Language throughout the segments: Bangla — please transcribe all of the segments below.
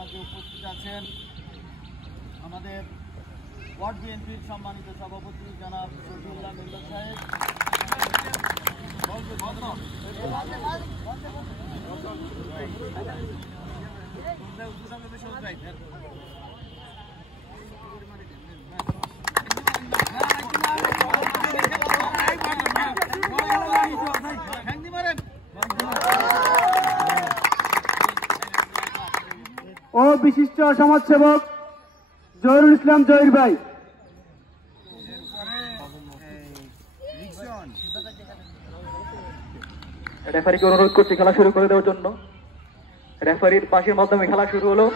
মাঝে উপস্থিত আছেন আমাদের ওয়ার্ড বিএনপির সম্মানিত সভাপতি জনাব শফিউল্লাহ মিল্লাত সাহেব, ও বিশিষ্ট সমাজসেবক জহিরুল ইসলাম জহির ভাই। রেফারিকে অনুরোধ করছি খেলা শুরু করে দেওয়ার জন্য। রেফারির পাশের মাধ্যমে খেলা শুরু হলো।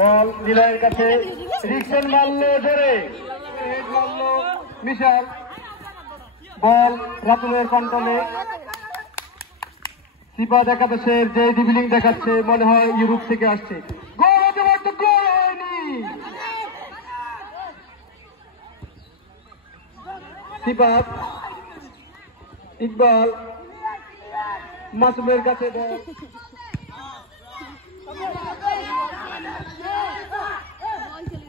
বল নিলয়ের কাছে, রিকশন মারলো ধরে, মারলো মিশাল, বল রাতুলের কন্ট্রোলে। সিপা দেখাচ্ছে, যে ডিবিলিং দেখাচ্ছে, মনে হয় ইউরোপ থেকে আসছে। গোল হতে পারতো, গোল হয়নি। সিপা, ইকবাল, মাসুমের কাছে বল,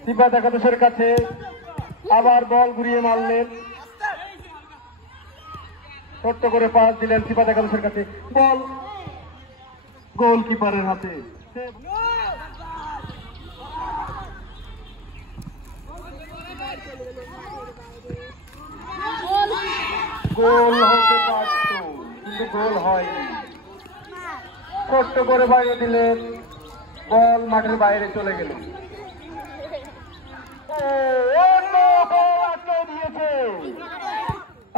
সিপা দেখাতেছের কাছে, আবার বল ঘুরিয়ে মারলেন, ছোট্ট করে পাস দিলেন সিপা দেখাতেছের কাছে, বল গোলকিপারের হাতে। গোল হতে পারত কিন্তু গোল হয়নি। ছোট্ট করে বাইরে দিলেন, বল মাঠের বাইরে চলে গেল।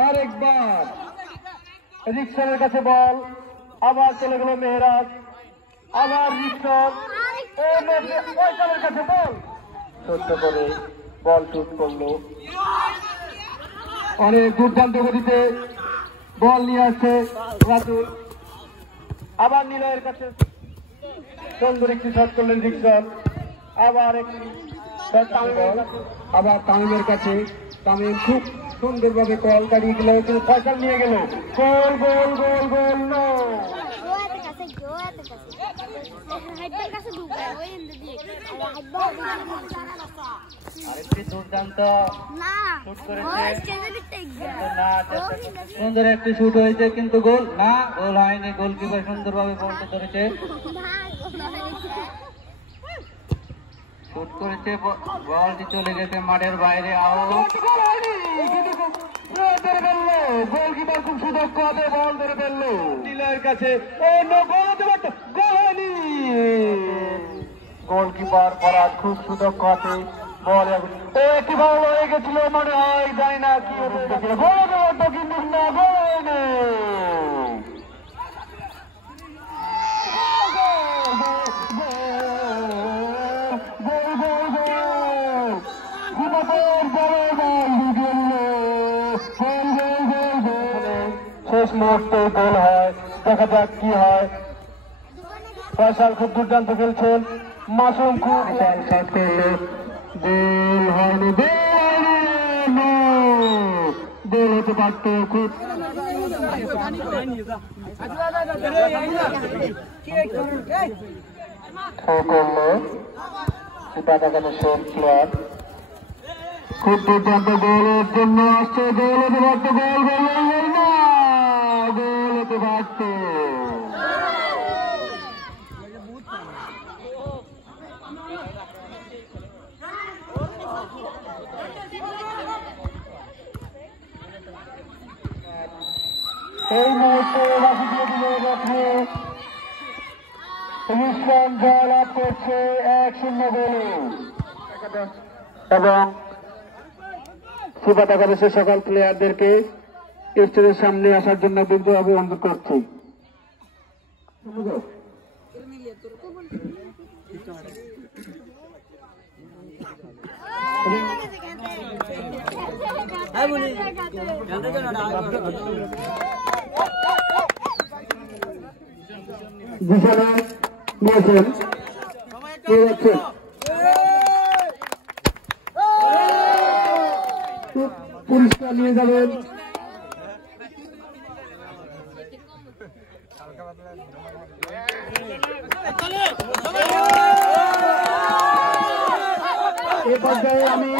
আরেকবার রিকশনের কাছে বল, আবার চলে গেল মেহরাজ, আবার রিকশন, ওইটার কাছে বল, ছোট্ট করে বল শুট করলো। অনেক দুর্দান্ত গতিতে বল নিয়ে আসছে রাতুল, আবার নিলয়ের কাছে সুন্দর একটি শট করলেন রিকশন, আবার একটি আবার তামিমের কাছে, তামিম খুব সুন্দরভাবে কল কাটিয়ে গেল, কিন্তু ফয়সাল নিয়ে গেল, গোল গোল গোল গোল নো। আরেকটি দুর্দান্ত শুট করেছে, সুন্দর একটি শুট হয়েছে কিন্তু গোল না, গোল হয়নি। গোলকিপার সুন্দরভাবে বলটা ধরেছে, শুট করেছে, বলটি চলে গেছে মাঠের বাইরে, আউট। গোলকিপার খুব সুদক্ষ হাতে বল ধরে ফেললো নিলয়ের কাছে, গোল হয়নি। গোলকিপার ফরাদ খুব সুদক্ষ হাতে বল, একটি বল হয়ে গেছিল মনে হয়, জানি না কি হতে গেছিল, গোল হতো কিন্তু না, গোল হয়নি। শেষ মুহূর্তে গোল হয়, দেখা যাক কি হয়। ফয়সাল খুব দুর্দান্ত খেলছেন, মাসুম খুব শট করলো, গোল হয়নি, গোল হতে পারত খুব। খুব দুর্দান্ত গোলের জন্য আসছে, গোল হতে পারত, গোল গোল না, গোল হতে পারত। এই মুহূর্তে বাকি দিয়ে দিল দেখে রিকশন জয়লাভ করছে 1-0 গোলে। এবং সুপার একাদশের সকল প্লেয়ারদেরকে স্টেজের সামনে আসার জন্য বিনীতভাবে অনুরোধ করছি। ঘোষণা নিয়েছেন, পুরস্কার নিয়ে যাবেন। এ পর্যায়ে আমি